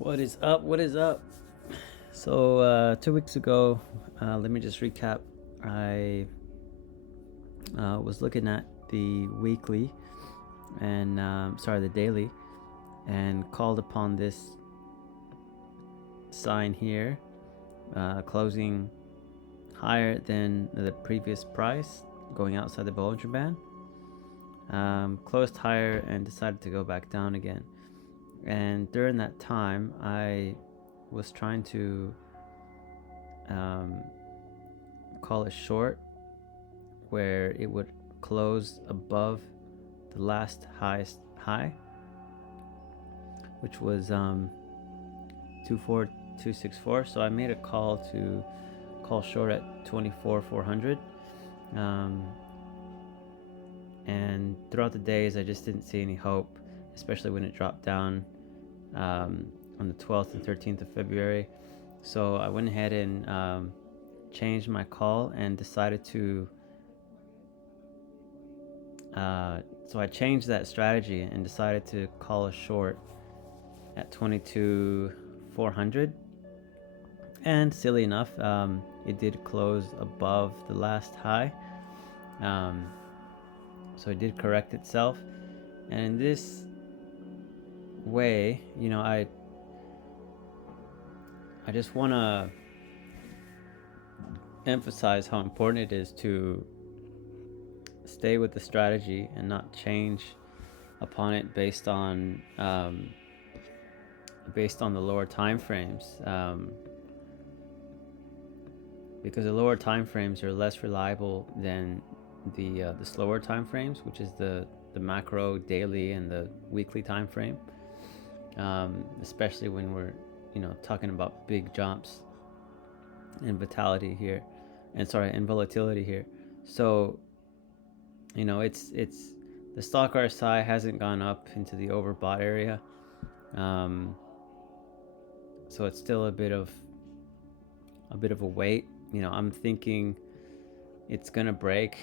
What is up? What is up? So 2 weeks ago, let me just recap. I was looking at the weekly and the daily, and called upon this sign here, closing higher than the previous price, going outside the Bollinger Band. Closed higher and decided to go back down again. And during that time, I was trying to call a short where it would close above the last highest high, which was 24264. So I made a call to call short at 24,400. And throughout the days, I just didn't see any hope, especially when it dropped down on the 12th and 13th of February. So I went ahead and changed my call and decided to so I changed that strategy and decided to call a short at 22,400. And silly enough, it did close above the last high. So it did correct itself. And in this way, I just want to emphasize how important it is to stay with the strategy and not change upon it based on the lower time frames, because the lower time frames are less reliable than the slower time frames, which is the macro, daily, and the weekly time frame, especially when we're talking about big jumps and volatility here. So it's the stock RSI hasn't gone up into the overbought area, so it's still a bit of a wait. I'm thinking it's gonna break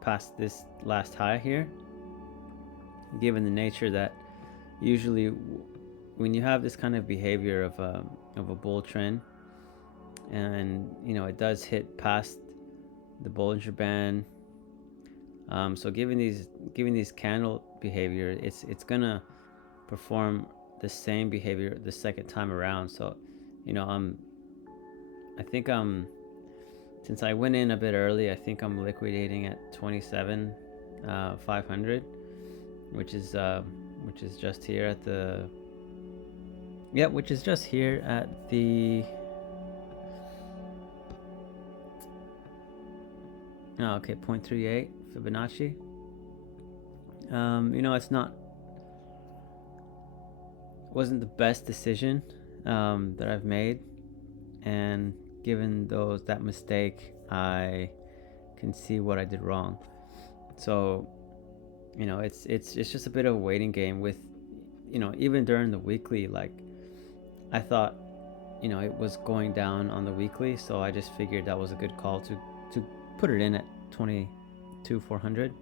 past this last high here, given the nature that usually when you have this kind of behavior of a bull trend, and it does hit past the Bollinger Band, so given these candle behavior, it's gonna perform the same behavior the second time around. So I think since I went in a bit early, I think I'm liquidating at 27,500, which is just here at the which is just here at the 0.38 Fibonacci. Wasn't the best decision that I've made, and given that mistake, I can see what I did wrong. So it's just a bit of a waiting game with even during the weekly. Like, I thought it was going down on the weekly, so I just figured that was a good call to put it in at 22,400,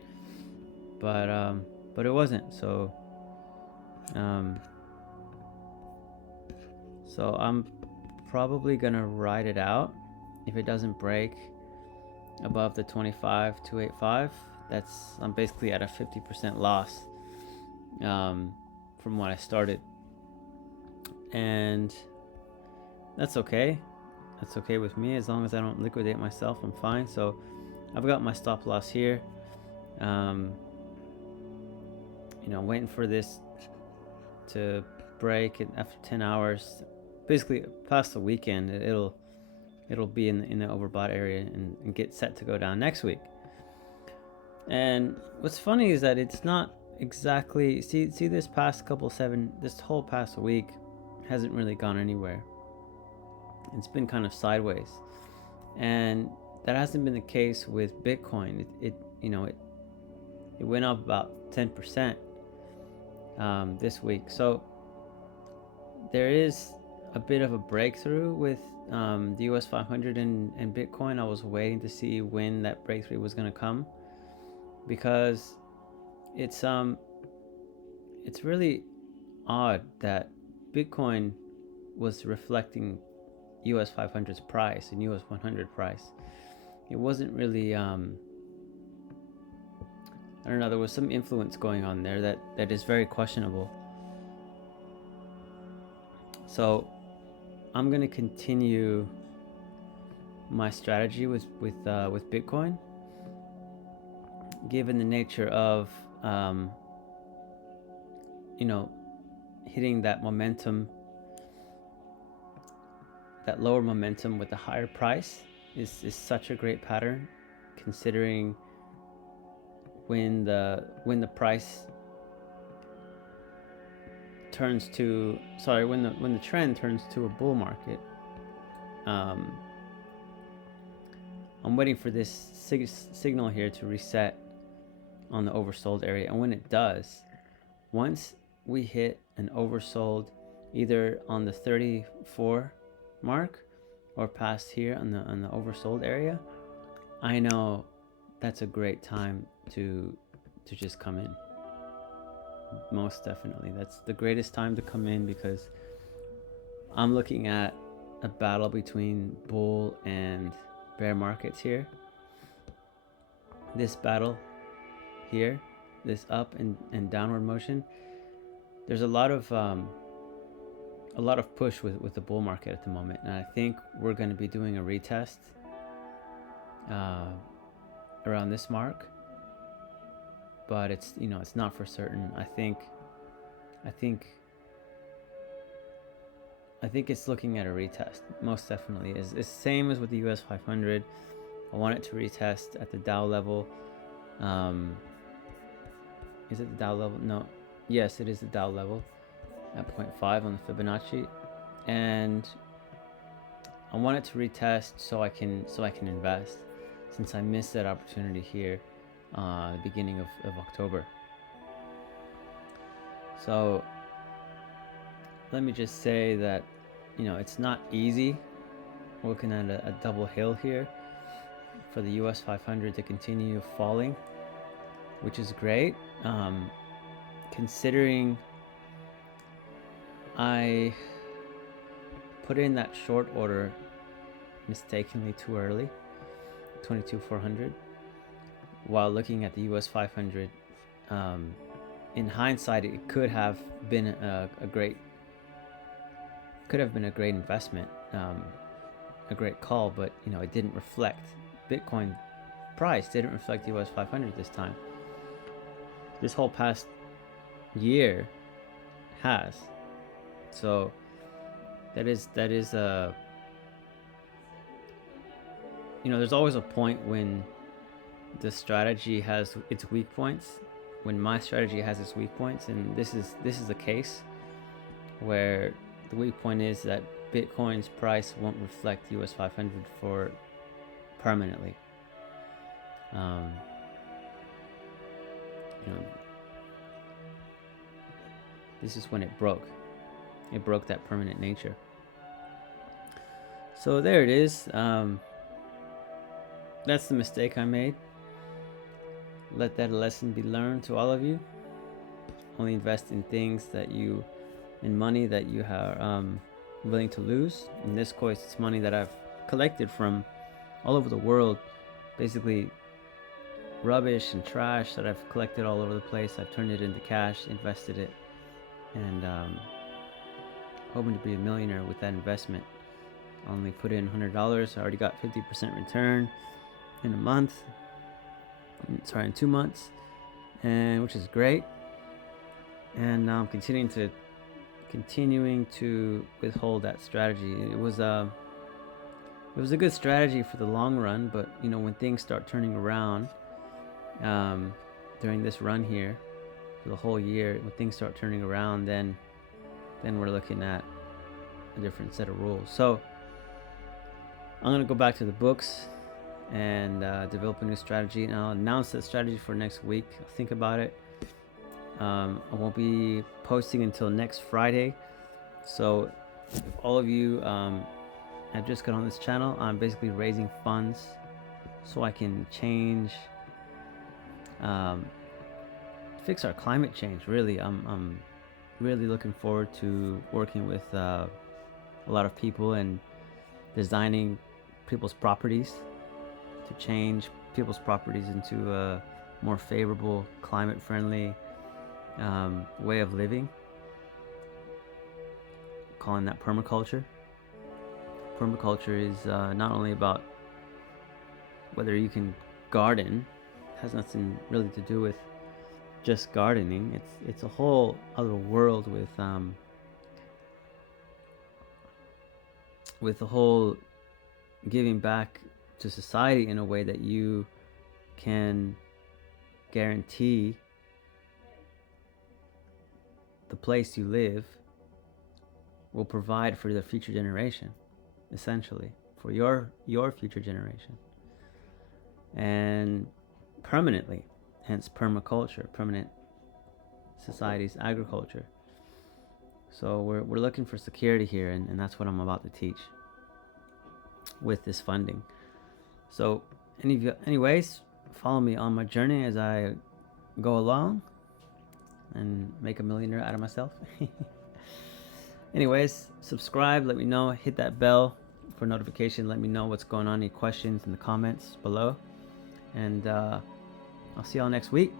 but it wasn't. So I'm probably gonna ride it out. If it doesn't break above the 25,285, I'm basically at a 50% loss from what I started, and that's okay. That's okay with me. As long as I don't liquidate myself, I'm fine. So I've got my stop loss here. Waiting for this to break, and after 10 hours, basically past the weekend, it'll be in the overbought area and get set to go down next week. And what's funny is that it's not exactly see this whole past week hasn't really gone anywhere. It's been kind of sideways, and that hasn't been the case with Bitcoin. It went up about 10% this week. So there is a bit of a breakthrough with the US 500 and Bitcoin. I was waiting to see when that breakthrough was going to come, because it's really odd that Bitcoin was reflecting US 500's price and US 100 price. It wasn't really I don't know, there was some influence going on there that is very questionable. So I'm going to continue my strategy with Bitcoin, given the nature of hitting that momentum, that lower momentum with the higher price is such a great pattern, considering when the price turns to when the trend turns to a bull market. I'm waiting for this signal here to reset on the oversold area, and when it does, once we hit an oversold either on the 34 mark or past here on the oversold area, I know that's a great time to just come in. Most definitely, that's the greatest time to come in, because I'm looking at a battle between bull and bear markets here. This battle here, this up and downward motion, there's a lot of push with the bull market at the moment, and I think we're going to be doing a retest around this mark, but it's not for certain. I think it's looking at a retest. Most definitely is. It's the same as with the US 500. I want it to retest at the Dow level. Is it the Dow level? No. Yes, it is the Dow level at 0.5 on the Fibonacci, and I want it to retest so I can invest, since I missed that opportunity here the beginning of October. So let me just say that it's not easy looking at a double hill here for the US 500 to continue falling, which is great, considering I put in that short order mistakenly too early, 22,400, while looking at the US 500. In hindsight, it could have been a great investment, a great call, but it didn't reflect Bitcoin price, didn't reflect US 500 this time. This whole past year has. So that is there's always a point when the strategy has its weak points, when my strategy has its weak points, and this is the case where the weak point is that Bitcoin's price won't reflect US 500 for permanently. This is when it broke that permanent nature. So there it is. That's the mistake I made. Let that lesson be learned to all of you. Only invest in things in money that you are willing to lose. In this case, it's money that I've collected from all over the world, basically rubbish and trash that I've collected all over the place. I've turned it into cash, invested it, and hoping to be a millionaire with that investment. I only put in $100. I already got 50% return in 2 months, and which is great. And now I'm continuing to withhold that strategy. It was a good strategy for the long run, but when things start turning around during this run here for the whole year, when things start turning around, then we're looking at a different set of rules. So I'm gonna go back to the books and develop a new strategy, and I'll announce that strategy for next week. I'll think about it. I won't be posting until next Friday. So if all of you have just got on this channel, I'm basically raising funds so I can fix our climate change. Really, I'm really looking forward to working with a lot of people and designing people's properties to change people's properties into a more favorable, climate-friendly way of living, calling that permaculture. Permaculture is not only about whether you can garden, has nothing really to do with just gardening. It's a whole other world with the whole giving back to society in a way that you can guarantee the place you live will provide for the future generation, essentially, for your future generation, and permanently, hence permaculture, permanent society's agriculture. So we're looking for security here, and that's what I'm about to teach with this funding. So anyways, follow me on my journey as I go along and make a millionaire out of myself. Anyways, subscribe, let me know, hit that bell for notification, let me know what's going on, any questions in the comments below, and I'll see y'all next week.